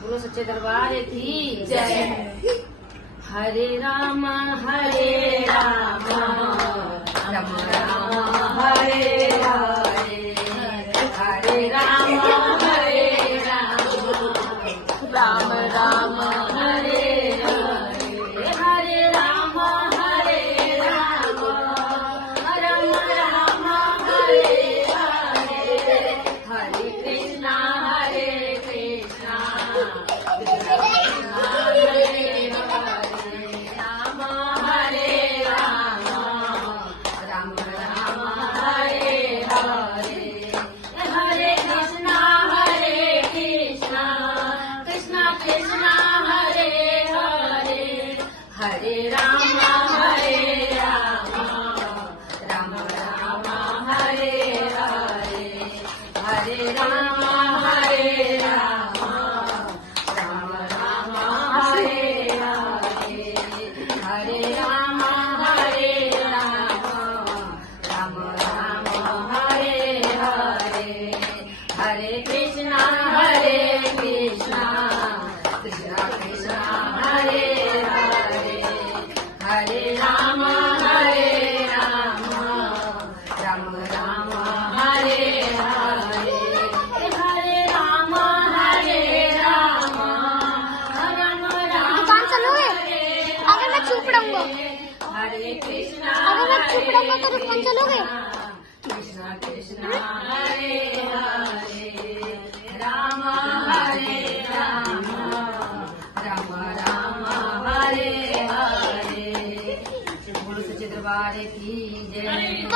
बोलो सच्चे दरबार की जय। हरे राम राम राम हरे हरे, हरे राम राम राम हरे हरे, हरे राम राम राम हरे हरे, हरे कृष्णा कृष्णा हरे हरे, राम हरे राम राम राम हरे हरे, हरे कृष्णा कृष्णा कृष्णा हरे हरे, हरे राम राम राम हरे हरे, हरे राम राम राम हरे हरे, हरे राम राम राम हरे हरे, हरे कृष्णा कृष्णा कृष्णा हरे हरे, हरे राम राम राम हरे हरे, हरे राम राम राम कौन सा लोगे? अगर मैं चुप रहूंगा, हरे कृष्णा अगर मैं चुप रहूंगा तो कौन सा लोगे? कृष्णा कृष्णा हरे हरे, राम राम राम हरे हरे। बोलो सच्चे दरबार की जय।